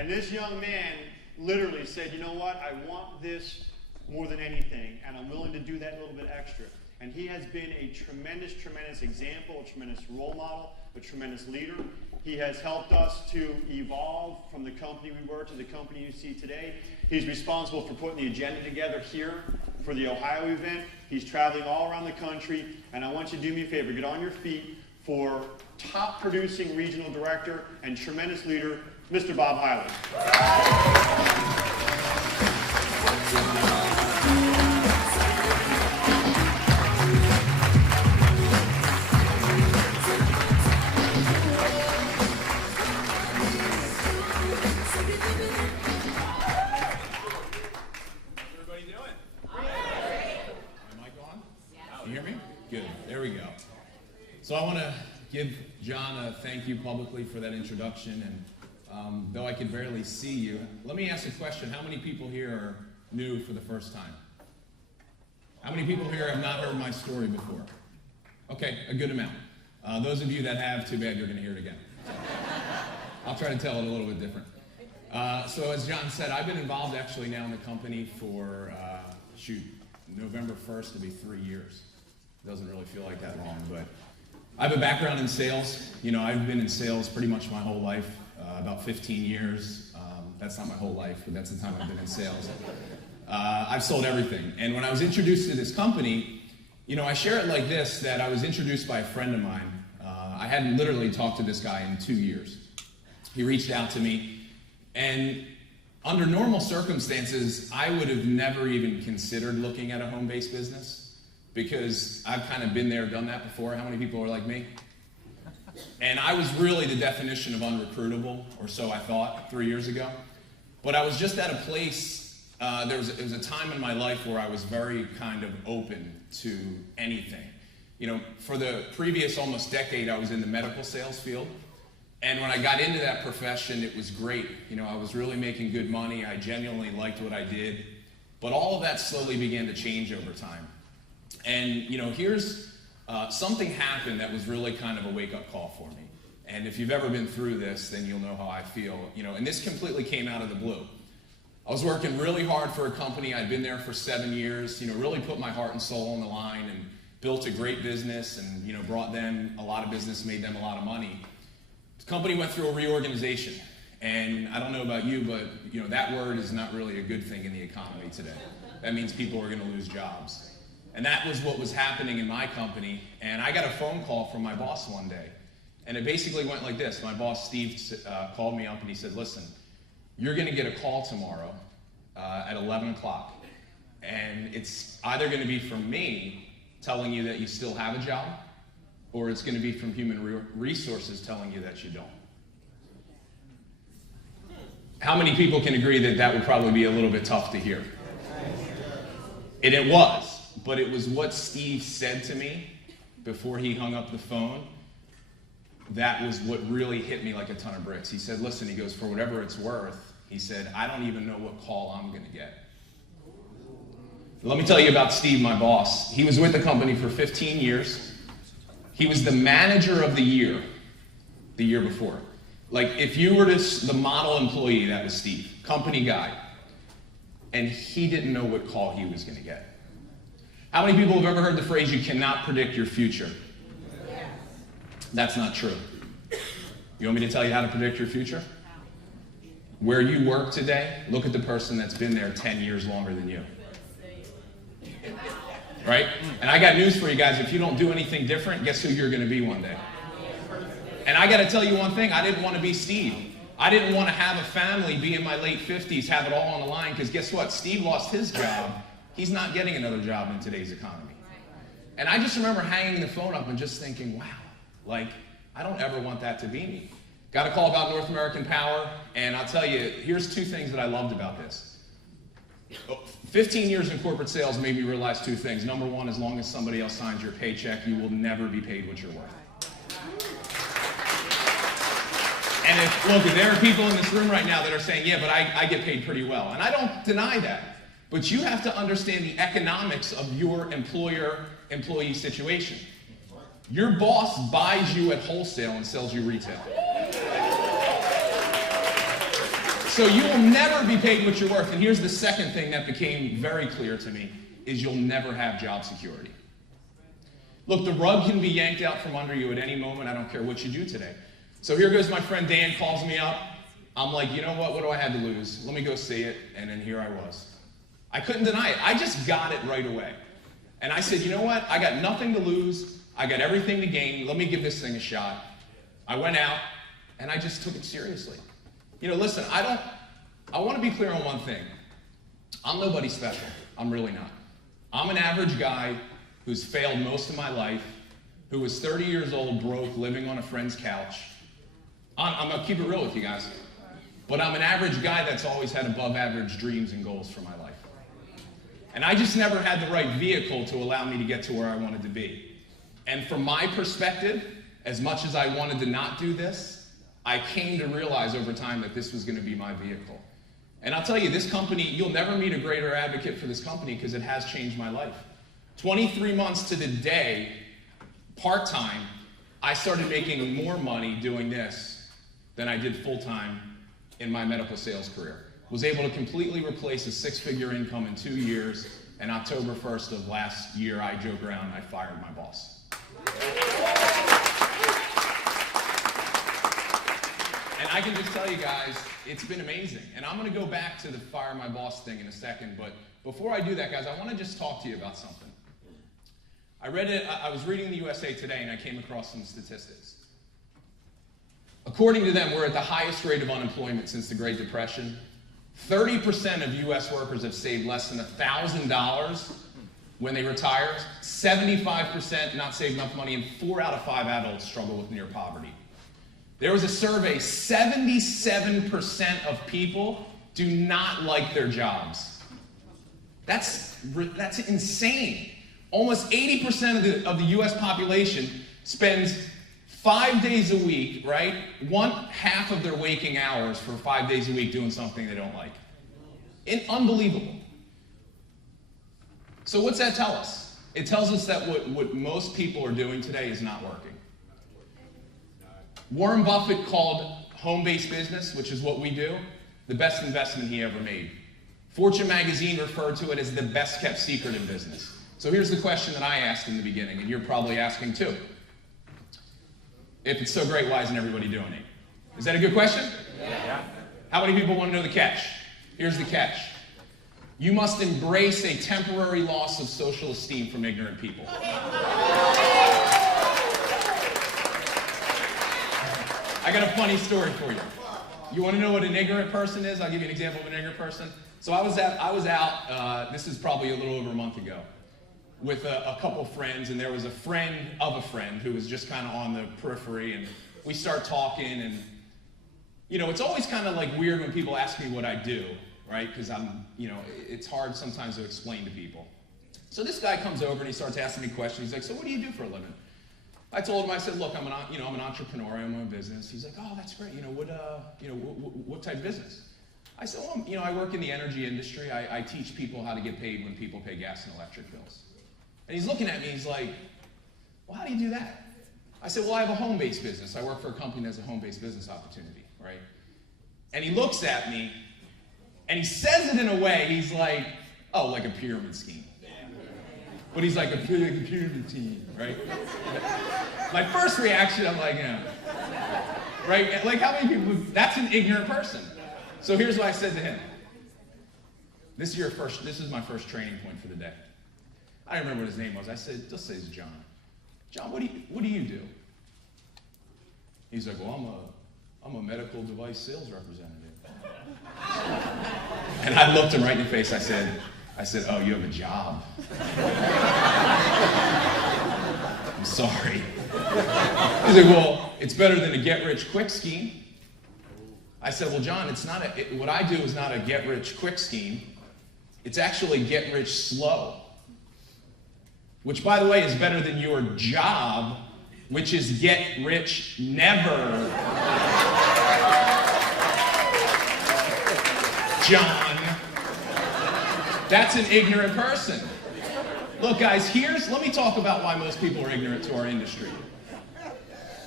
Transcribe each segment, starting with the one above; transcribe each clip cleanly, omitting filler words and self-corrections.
And this young man literally said, you know what, I want this more than anything, and I'm willing to do that little bit extra. And he has been a tremendous, tremendous example, a tremendous role model, a tremendous leader. He has helped us to evolve from the company we were to the company you see today. He's responsible for putting the agenda together here for the Ohio event. He's traveling all around the country, and I want you to do me a favor, get on your feet for top producing regional director and tremendous leader, Mr. Bob Heilg. So I want to give John a thank you publicly for that introduction, and though I can barely see you, let me ask a question. How many people here are new for the first time? How many people here have not heard my story before? Okay, a good amount. Those of you that have, too bad you're going to hear it again. I'll try to tell it a little bit different. So as John said, I've been involved actually now in the company for, November 1st will be 3 years. Doesn't really feel like that long, but I have a background in sales. You know, I've been in sales pretty much my whole life, about 15 years. That's not my whole life, but that's the time I've been in sales. I've sold everything. And when I was introduced to this company, you know, I share it like this, that I was introduced by a friend of mine. I hadn't literally talked to this guy in 2 years. He reached out to me, and under normal circumstances, I would have never even considered looking at a home-based business, because I've kind of been there, done that before. How many people are like me? And I was really the definition of unrecruitable, or so I thought 3 years ago. But I was just at a place, there was a time in my life where I was very kind of open to anything. You know, for the previous almost decade, I was in the medical sales field. And when I got into that profession, it was great. You know, I was really making good money. I genuinely liked what I did. But all of that slowly began to change over time. And, you know, here's something happened that was really kind of a wake-up call for me. And if you've ever been through this, then you'll know how I feel. You know, and this completely came out of the blue. I was working really hard for a company. I'd been there for 7 years, you know, really put my heart and soul on the line and built a great business and, you know, brought them a lot of business, made them a lot of money. The company went through a reorganization. And I don't know about you, but, you know, that word is not really a good thing in the economy today. That means people are going to lose jobs. And that was what was happening in my company. And I got a phone call from my boss one day. And it basically went like this. My boss, Steve, called me up and he said, listen, you're going to get a call tomorrow at 11 o'clock. And it's either going to be from me telling you that you still have a job, or it's going to be from human resources telling you that you don't. How many people can agree that that would probably be a little bit tough to hear? And it was. But it was what Steve said to me before he hung up the phone that was what really hit me like a ton of bricks. He said, listen, he goes, for whatever it's worth, he said, I don't even know what call I'm going to get. Let me tell you about Steve, my boss. He was with the company for 15 years. He was the manager of the year before. Like, if you were the model employee, that was Steve, company guy. And he didn't know what call he was going to get. How many people have ever heard the phrase, you cannot predict your future? Yes. That's not true. You want me to tell you how to predict your future? Where you work today, look at the person that's been there 10 years longer than you. Right? And I got news for you guys. If you don't do anything different, guess who you're going to be one day? And I got to tell you one thing. I didn't want to be Steve. I didn't want to have a family, be in my late 50s, have it all on the line, because guess what? Steve lost his job. He's not getting another job in today's economy. And I just remember hanging the phone up and just thinking, wow, like, I don't ever want that to be me. Got a call about North American Power, and I'll tell you, here's 2 things that I loved about this. 15 years in corporate sales made me realize 2 things. Number 1, as long as somebody else signs your paycheck, you will never be paid what you're worth. And look, there are people in this room right now that are saying, yeah, but I get paid pretty well. And I don't deny that. But you have to understand the economics of your employer-employee situation. Your boss buys you at wholesale and sells you retail. So you will never be paid what you're worth. And here's the second thing that became very clear to me, is you'll never have job security. Look, the rug can be yanked out from under you at any moment. I don't care what you do today. So here goes my friend Dan, calls me up. I'm like, you know what do I have to lose? Let me go see it. And then here I was. I couldn't deny it. I just got it right away. And I said, you know what? I got nothing to lose. I got everything to gain. Let me give this thing a shot. I went out, and I just took it seriously. You know, listen, I want to be clear on one thing. I'm nobody special. I'm really not. I'm an average guy who's failed most of my life, who was 30 years old, broke, living on a friend's couch. I'm going to keep it real with you guys. But I'm an average guy that's always had above average dreams and goals for my life. And I just never had the right vehicle to allow me to get to where I wanted to be. And from my perspective, as much as I wanted to not do this, I came to realize over time that this was going to be my vehicle. And I'll tell you, this company, you'll never meet a greater advocate for this company because it has changed my life. 23 months to the day, part-time, I started making more money doing this than I did full-time in my medical sales career. Was able to completely replace a 6-figure income in 2 years, and October 1st of last year, I joke around, I fired my boss. And I can just tell you guys, it's been amazing. And I'm gonna go back to the fire my boss thing in a second, but before I do that, guys, I wanna just talk to you about something. I was reading the USA Today and I came across some statistics. According to them, we're at the highest rate of unemployment since the Great Depression. 30% of US workers have saved less than $1,000 when they retire. 75% not saved enough money, and 4 out of 5 adults struggle with near poverty. There was a survey, 77% of people do not like their jobs. That's insane. Almost 80% of the US population spends 5 days a week, right? 1/2 of their waking hours for 5 days a week doing something they don't like. Unbelievable. So what's that tell us? It tells us that what most people are doing today is not working. Warren Buffett called home-based business, which is what we do, the best investment he ever made. Fortune magazine referred to it as the best kept secret in business. So here's the question that I asked in the beginning, and you're probably asking too. If it's so great, why isn't everybody doing it? Is that a good question? Yeah. How many people want to know the catch? Here's the catch. You must embrace a temporary loss of social esteem from ignorant people. I got a funny story for you. You want to know what an ignorant person is? I'll give you an example of an ignorant person. So I was out, this is probably a little over a month ago, with a couple friends, and there was a friend of a friend who was just kind of on the periphery, and we start talking, and you know, it's always kind of like weird when people ask me what I do, right? Because it's hard sometimes to explain to people. So this guy comes over and he starts asking me questions. He's like, so what do you do for a living? I told him, I said, look, I'm an entrepreneur, I own my business. He's like, oh, that's great. What type of business? I said, well, I work in the energy industry. I teach people how to get paid when people pay gas and electric bills. And he's looking at me, he's like, well, how do you do that? I said, well, I have a home-based business. I work for a company that has a home-based business opportunity, right? And he looks at me, and he says it in a way, he's like, oh, like a pyramid scheme. But he's like a pyramid scheme, right? My first reaction, I'm like, yeah. Right? Like, how many people, that's an ignorant person. So here's what I said to him. This is my first training point for the day. I don't remember what his name was. I said, let's say it's John. John, what do you do? He's like, well, I'm a medical device sales representative. And I looked him right in the face. I said, oh, you have a job. I'm sorry. He's like, well, it's better than a get-rich-quick scheme. I said, well, John, what I do is not a get-rich-quick scheme. It's actually get-rich-slow. Which, by the way, is better than your job, which is get-rich-never. John. That's an ignorant person. Look, guys, let me talk about why most people are ignorant to our industry.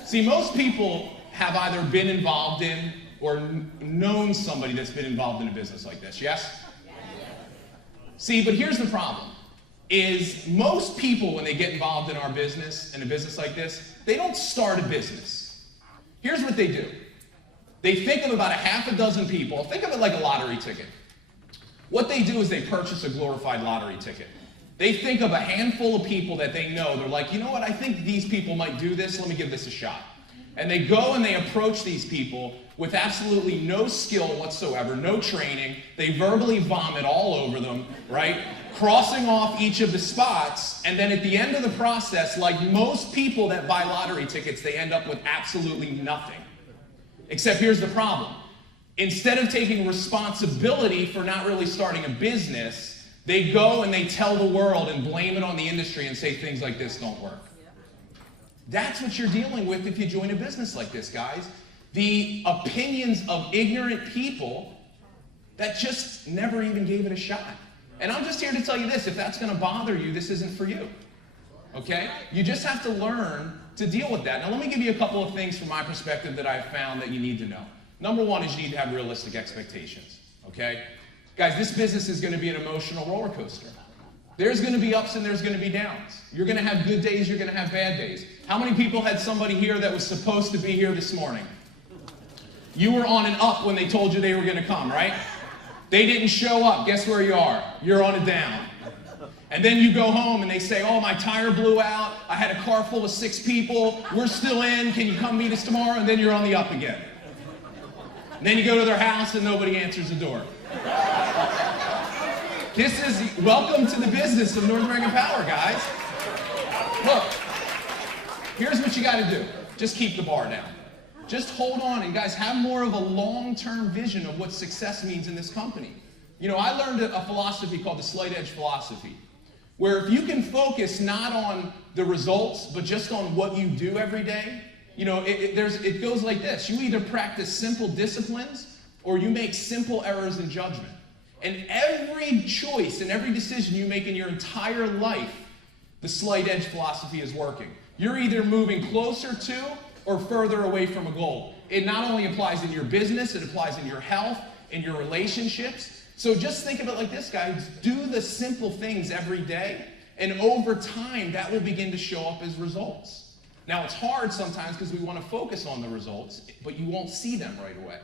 See, most people have either been involved in or known somebody that's been involved in a business like this? Yes? See, but here's the problem, is most people, when they get involved in our business, in a business like this, they don't start a business. Here's what they do. They think of about a half a dozen people. Think of it like a lottery ticket. What they do is they purchase a glorified lottery ticket. They think of a handful of people that they know. They're like, you know what, I think these people might do this. Let me give this a shot. And they go and they approach these people with absolutely no skill whatsoever, no training. They verbally vomit all over them, right? Crossing off each of the spots. And then at the end of the process, like most people that buy lottery tickets, they end up with absolutely nothing. Except here's the problem. Instead of taking responsibility for not really starting a business, they go and they tell the world and blame it on the industry and say things like this don't work. That's what you're dealing with if you join a business like this, guys. The opinions of ignorant people that just never even gave it a shot. And I'm just here to tell you this, if that's going to bother you, this isn't for you. Okay? You just have to learn to deal with that. Now let me give you a couple of things from my perspective that I've found that you need to know. Number one is you need to have realistic expectations. Okay? Guys, this business is going to be an emotional roller coaster. There's going to be ups and there's going to be downs. You're going to have good days, you're going to have bad days. How many people had somebody here that was supposed to be here this morning? You were on an up when they told you they were going to come, right? They didn't show up. Guess where you are? You're on a down. And then you go home and they say, oh, my tire blew out. I had a car full of 6 people. We're still in. Can you come meet us tomorrow? And then you're on the up again. And then you go to their house and nobody answers the door. This is welcome to the business of North American Power, guys. Look, here's what you got to do. Just keep the bar down. Just hold on and guys, have more of a long-term vision of what success means in this company. You know, I learned a philosophy called the slight edge philosophy, where if you can focus not on the results, but just on what you do every day, you know, it goes like this. You either practice simple disciplines or you make simple errors in judgment. And every choice and every decision you make in your entire life, the slight edge philosophy is working. You're either moving closer to or further away from a goal. It not only applies in your business, it applies in your health, in your relationships. So just think of it like this, guys. Do the simple things every day, and over time, that will begin to show up as results. Now, it's hard sometimes because we want to focus on the results, but you won't see them right away.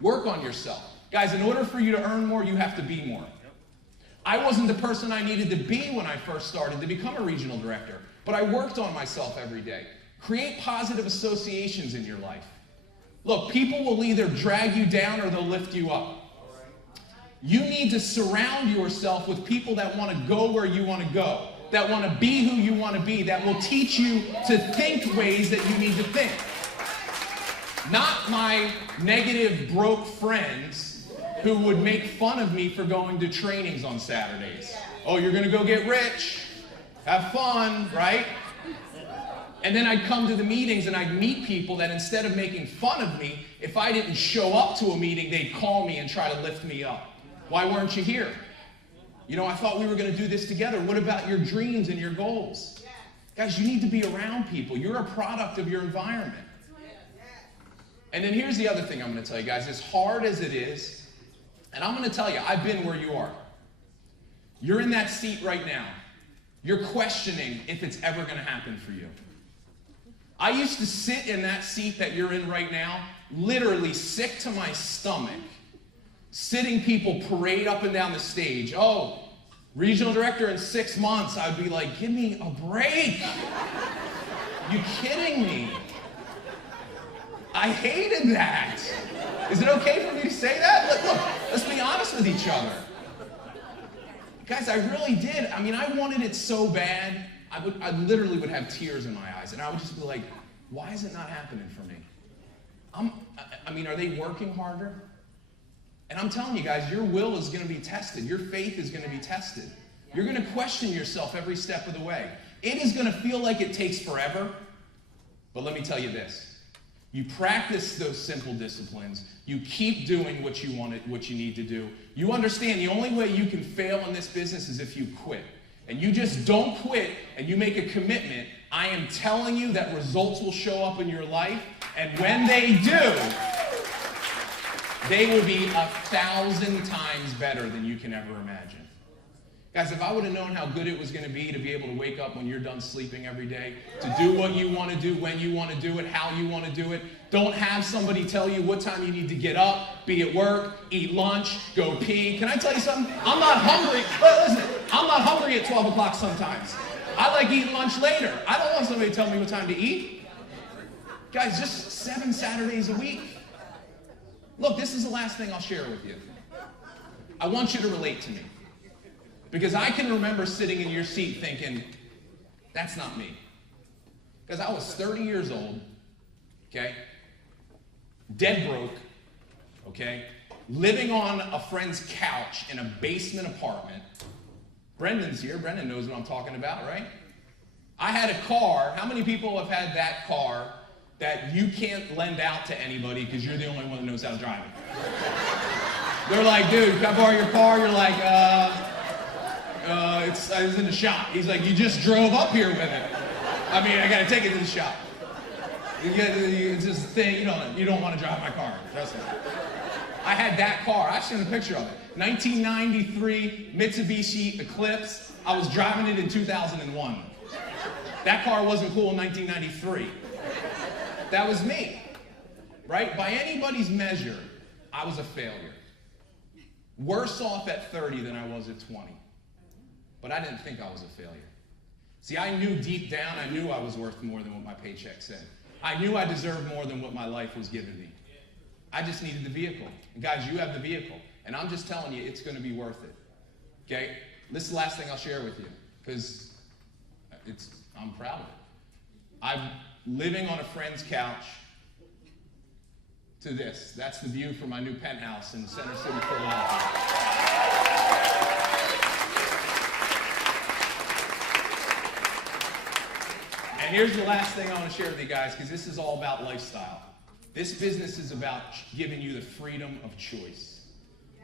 Work on yourself. Guys, in order for you to earn more, you have to be more. I wasn't the person I needed to be when I first started to become a regional director, but I worked on myself every day. Create positive associations in your life. Look, people will either drag you down or they'll lift you up. You need to surround yourself with people that want to go where you want to go, that want to be who you want to be, that will teach you to think ways that you need to think. Not my negative, broke friends who would make fun of me for going to trainings on Saturdays. Oh, you're going to go get rich, have fun, right? And then I'd come to the meetings and I'd meet people that instead of making fun of me, if I didn't show up to a meeting, they'd call me and try to lift me up. Why weren't you here? You know, I thought we were going to do this together. What about your dreams and your goals? Guys, you need to be around people. You're a product of your environment. And then here's the other thing I'm going to tell you, guys. As hard as it is, and I'm going to tell you, I've been where you are. You're in that seat right now. You're questioning if it's ever going to happen for you. I used to sit in that seat that you're in right now, literally sick to my stomach, sitting people parade up and down the stage. Oh, regional director in 6 months. I'd be like, give me a break. You kidding me? I hated that. Is it okay for me to say that? Look, let's be honest with each other. Guys, I really did. I mean, I wanted it so bad. I literally would have tears in my eyes, and I would just be like, why is it not happening for me? I mean, are they working harder? And I'm telling you guys, your will is going to be tested. Your faith is going to be tested. You're going to question yourself every step of the way. It is going to feel like it takes forever, but let me tell you this. You practice those simple disciplines. You keep doing what you need to do. You understand the only way you can fail in this business is if you quit. And you just don't quit and you make a commitment. I am telling you that results will show up in your life. And when they do, they will be 1,000 times better than you can ever imagine. Guys, if I would have known how good it was going to be able to wake up when you're done sleeping every day, to do what you want to do, when you want to do it, how you want to do it, don't have somebody tell you what time you need to get up, be at work, eat lunch, go pee. Can I tell you something? I'm not hungry. Listen, I'm not hungry at 12 o'clock sometimes. I like eating lunch later. I don't want somebody to tell me what time to eat. Guys, just 7 Saturdays a week. Look, this is the last thing I'll share with you. I want you to relate to me. Because I can remember sitting in your seat thinking, that's not me. Because I was 30 years old, okay, dead broke, okay, living on a friend's couch in a basement apartment. Brendan's here. Brendan knows what I'm talking about, right? I had a car. How many people have had that car that you can't lend out to anybody because you're the only one that knows how to drive it? They're like, dude, can I borrow your car? You're like, I was in the shop. He's like, you just drove up here with it. I mean, I got to take it to the shop. It's just a thing. You don't want to drive my car. Trust me. I had that car. I've seen a picture of it. 1993 Mitsubishi Eclipse. I was driving it in 2001. That car wasn't cool in 1993. That was me, right? By anybody's measure, I was a failure. Worse off at 30 than I was at 20. But I didn't think I was a failure. See, I knew deep down, I knew I was worth more than what my paycheck said. I knew I deserved more than what my life was giving me. I just needed the vehicle. And guys, you have the vehicle. And I'm just telling you, it's going to be worth it. Okay? This is the last thing I'll share with you, because I'm proud of it. I'm living on a friend's couch to this. That's the view from my new penthouse in Center City, Philadelphia. And here's the last thing I want to share with you guys, because this is all about lifestyle. This business is about giving you the freedom of choice.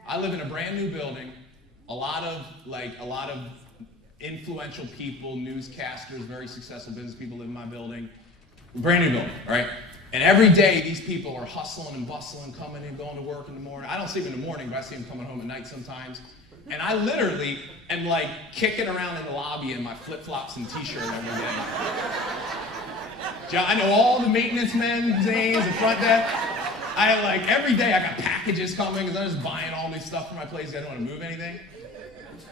I live in a brand new building. A lot of influential people, newscasters, very successful business people live in my building. Brand new building, right? And every day these people are hustling and bustling, coming in, going to work in the morning. I don't sleep in the morning, but I see them coming home at night sometimes. And I literally am like kicking around in the lobby in my flip-flops and t-shirt every day. I know all the maintenance men's names, the front desk. Every day I got packages coming because I'm just buying all this stuff for my place. I don't want to move anything.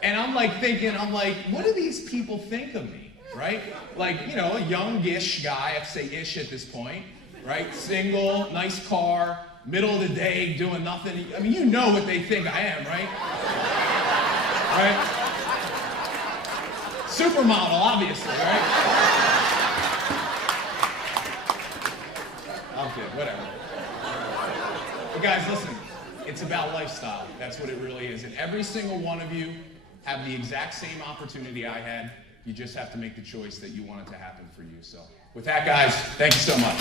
And I'm thinking, what do these people think of me, right? A youngish guy, I have to say ish at this point, right? Single, nice car, middle of the day, doing nothing. I mean, you know what they think I am, right? Right? Supermodel, obviously, right? Okay, whatever. But guys, listen, it's about lifestyle. That's what it really is. And every single one of you have the exact same opportunity I had. You just have to make the choice that you want it to happen for you. So with that, guys, thank you so much.